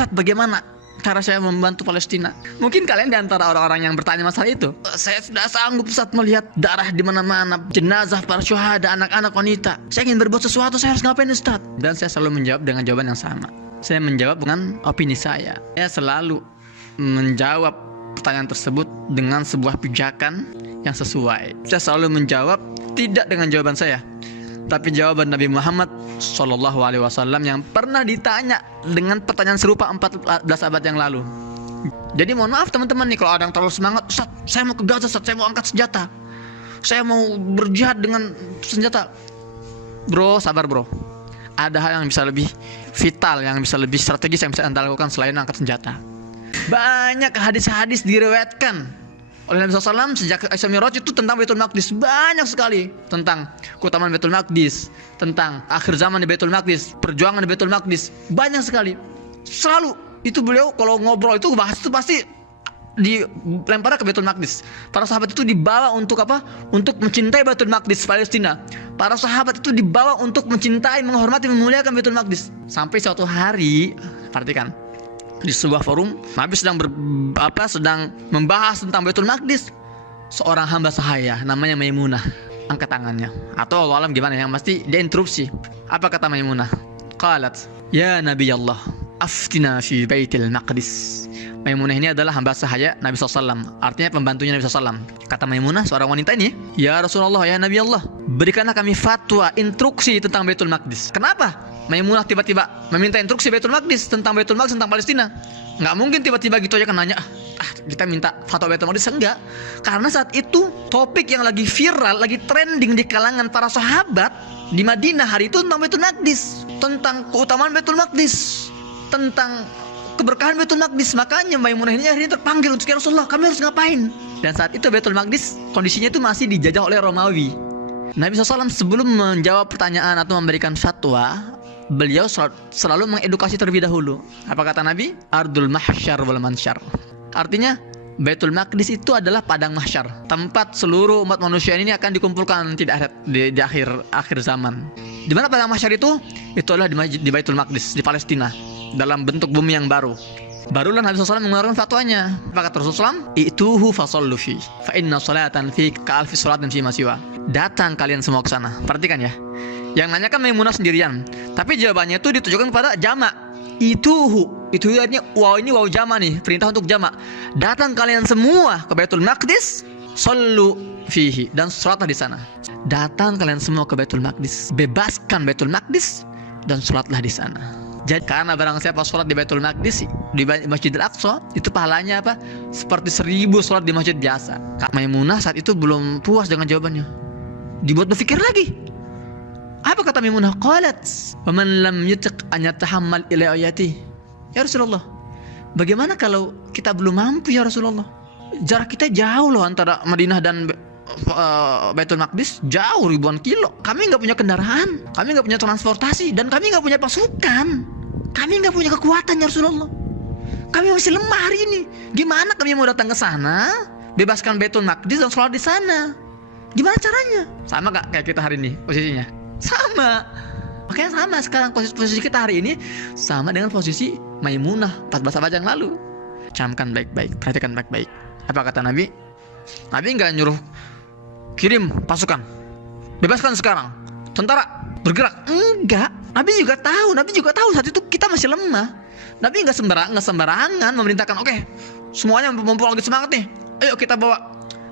Ustadz, bagaimana cara saya membantu Palestina? Mungkin kalian di antara orang-orang yang bertanya masalah itu, saya sudah sanggup Ustadz melihat darah di mana-mana, jenazah para syuhada, anak-anak, wanita. Saya ingin berbuat sesuatu, saya harus ngapain Ustadz? Dan saya selalu menjawab dengan jawaban yang sama. Saya menjawab dengan opini saya. Saya selalu menjawab pertanyaan tersebut dengan sebuah pijakan yang sesuai. Saya selalu menjawab tidak dengan jawaban saya, tapi jawaban Nabi Muhammad SAW yang pernah ditanya dengan pertanyaan serupa 14 abad yang lalu. Jadi mohon maaf teman-teman nih, kalau ada yang terlalu semangat, Ustaz, saya mau ke Gaza, Ustaz, saya mau angkat senjata, saya mau berjihad dengan senjata. Bro, sabar bro. Ada hal yang bisa lebih vital, yang bisa lebih strategis yang bisa Anda lakukan selain angkat senjata. Banyak hadis-hadis diriwayatkan oleh Nabi SAW sejak Isra Mi'raj itu tentang Baitul Maqdis. Banyak sekali tentang keutamaan Baitul Maqdis, tentang akhir zaman di Baitul Maqdis, perjuangan di Baitul Maqdis. Banyak sekali. Selalu itu beliau kalau ngobrol itu bahas itu pasti dilempar ke Baitul Maqdis. Para sahabat itu dibawa untuk apa? Untuk mencintai Baitul Maqdis Palestina. Para sahabat itu dibawa untuk mencintai, menghormati, memuliakan Baitul Maqdis. Sampai suatu hari, perhatikan, di sebuah forum Nabi sedang membahas tentang Baitul Maqdis. Seorang hamba sahaya namanya Maimunah angkat tangannya, atau Allah alam gimana, yang pasti dia interupsi. Apa kata Maimunah? Qalat, ya Nabi Allah, aftina fi Baitul Maqdis. Maimunah ini adalah hamba sahaya Nabi SAW, artinya pembantunya Nabi SAW. Kata Maimunah, seorang wanita ini, ya Rasulullah, ya Nabi Allah, berikanlah kami fatwa, instruksi tentang Baitul Maqdis. Kenapa Maimunah tiba-tiba meminta instruksi Baitul Maqdis, tentang Baitul Maqdis, tentang Palestina? Nggak mungkin tiba-tiba gitu aja kan nanya, kita minta fatwa Baitul Maqdis. Enggak. Karena saat itu topik yang lagi viral, lagi trending di kalangan para sahabat di Madinah hari itu tentang Baitul Maqdis, tentang keutamaan Baitul Maqdis, tentang keberkahan Baitul Maqdis. Makanya Maimunah ini akhirnya terpanggil untuk, ya Rasulullah, kami harus ngapain? Dan saat itu Baitul Maqdis kondisinya itu masih dijajah oleh Romawi. Nabi SAW sebelum menjawab pertanyaan atau memberikan fatwa, beliau selalu mengedukasi terlebih dahulu. Apa kata Nabi? Ardul mahsyar wal mansyar. Artinya Baitul Maqdis itu adalah padang mahsyar, tempat seluruh umat manusia ini akan dikumpulkan di akhir zaman. Di mana padang mahsyar itu? Itu adalah di Baitul Maqdis, di Palestina, dalam bentuk bumi yang baru. Barulah Nabi SAW mengeluarkan fatwanya. Apa kata Rasulullah? Ituhu fasallu fi, fa inna salatan fi ka'alfi salatin fi masiwa. Datang kalian semua ke sana. Perhatikan ya. Yang nanya kan Maimunah sendirian, tapi jawabannya itu ditujukan kepada jamak. Itu artinya wow, ini wow jamak nih, perintah untuk jamak. Datang kalian semua ke Baitul Maqdis, sallu fihi, dan salatlah di sana. Datang kalian semua ke Baitul Maqdis, bebaskan Baitul Maqdis, dan salatlah di sana. Jadi karena barang siapa salat di Baitul Maqdis, di Masjidil Aqsa, itu pahalanya apa? Seperti 1000 salat di masjid biasa. Kak Maimunah saat itu belum puas dengan jawabannya, dibuat berpikir lagi. Apa kata Maimunah? Qalat, "Wa man lam yutiq an yatahammal ila ayati." Ya Rasulullah, bagaimana kalau kita belum mampu ya Rasulullah? Jarak kita jauh loh antara Madinah dan Baitul Maqdis, jauh ribuan kilo. Kami nggak punya kendaraan, kami nggak punya transportasi, dan kami nggak punya pasukan. Kami nggak punya kekuatan ya Rasulullah. Kami masih lemah hari ini. Gimana kami mau datang ke sana, bebaskan Baitul Maqdis dan sholat di sana? Gimana caranya? Sama gak kayak kita hari ini posisinya? Sama. Makanya sama sekarang posisi kita hari ini sama dengan posisi Maimunah 14 abad yang lalu. Camkan baik-baik, perhatikan baik-baik. Apa kata Nabi? Nabi nggak nyuruh kirim pasukan, bebaskan sekarang, tentara bergerak. Enggak. Nabi juga tahu saat itu kita masih lemah. Nabi nggak sembarangan memerintahkan, oke, semuanya mumpung lagi semangat nih, ayo kita bawa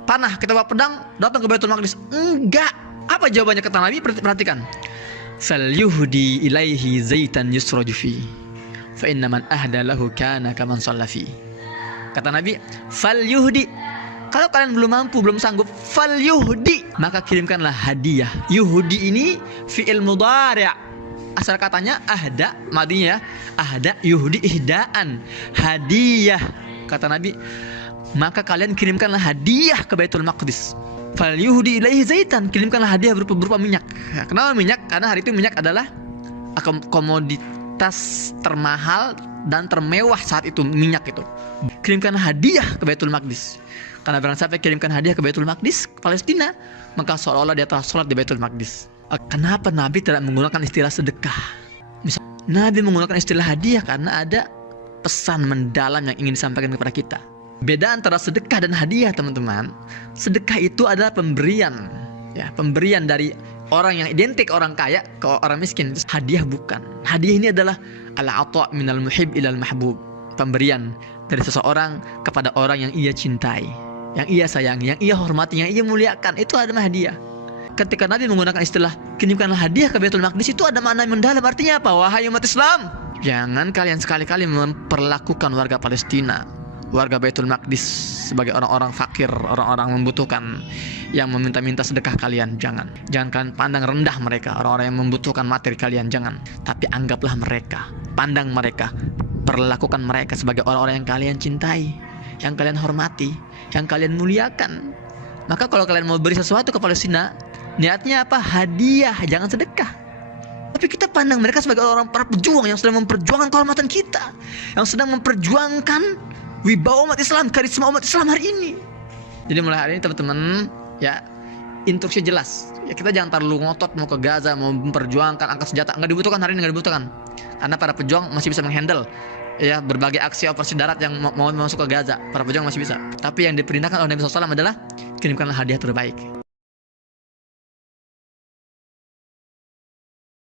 panah, kita bawa pedang, datang ke Baitul Maqdis. Enggak. Apa jawabannya kata Nabi? Perhatikan. Fal yuhdi ilaihi zaitan yusraju fi, fa inna man ahda lahu kana kaman shalla fi. Kata Nabi, fal yuhdi, kalau kalian belum mampu, belum sanggup, fal yuhdi, maka kirimkanlah hadiah. Yuhdi ini fi'il mudhari'. Asal katanya ahda, madinya ahda, yuhdi ihdaan, hadiah. Kata Nabi, maka kalian kirimkanlah hadiah ke Baitul Maqdis. Fal yuhdi ilaihi zaitan, kirimkanlah hadiah berupa minyak. Kenapa minyak? Karena hari itu minyak adalah komoditas termahal dan termewah saat itu, minyak itu. Kirimkanlah hadiah ke Baitul Maqdis. Karena barang siapa kirimkan hadiah ke Baitul Maqdis, Palestina, maka seolah-olah dia telah sholat di Baitul Maqdis. Kenapa Nabi tidak menggunakan istilah sedekah? Misal, Nabi menggunakan istilah hadiah karena ada pesan mendalam yang ingin disampaikan kepada kita. Beda antara sedekah dan hadiah, teman-teman. Sedekah itu adalah pemberian, ya, pemberian dari orang yang identik orang kaya ke orang miskin. Hadiah bukan. Hadiah ini adalah al-ata' minal muhib ilal mahbub. Pemberian dari seseorang kepada orang yang ia cintai, yang ia sayangi, yang ia hormati, yang ia muliakan. Itu adalah hadiah. Ketika Nabi menggunakan istilah kirimkanlah hadiah ke Baitul Maqdis, itu ada makna yang mendalam. Artinya apa? Wahai umat Islam, jangan kalian sekali-kali memperlakukan warga Palestina, warga Baitul Maqdis sebagai orang-orang fakir, orang-orang membutuhkan yang meminta-minta sedekah kalian. Jangan kalian pandang rendah mereka, orang-orang yang membutuhkan materi kalian. Jangan. Tapi anggaplah mereka, pandang mereka, perlakukan mereka sebagai orang-orang yang kalian cintai, yang kalian hormati, yang kalian muliakan. Maka kalau kalian mau beri sesuatu ke Palestina, niatnya apa? Hadiah, jangan sedekah. Tapi kita pandang mereka sebagai orang para pejuang yang sedang memperjuangkan kehormatan kita, yang sedang memperjuangkan wibawa umat Islam, karisma umat Islam hari ini. Jadi mulai hari ini teman-teman, ya, instruksi jelas. Ya, kita jangan terlalu ngotot mau ke Gaza, mau memperjuangkan angkat senjata. Nggak dibutuhkan hari ini, nggak dibutuhkan. Karena para pejuang masih bisa menghandle, ya, berbagai aksi operasi darat yang mau masuk ke Gaza. Para pejuang masih bisa. Tapi yang diperintahkan oleh Nabi SAW adalah kirimkanlah hadiah terbaik.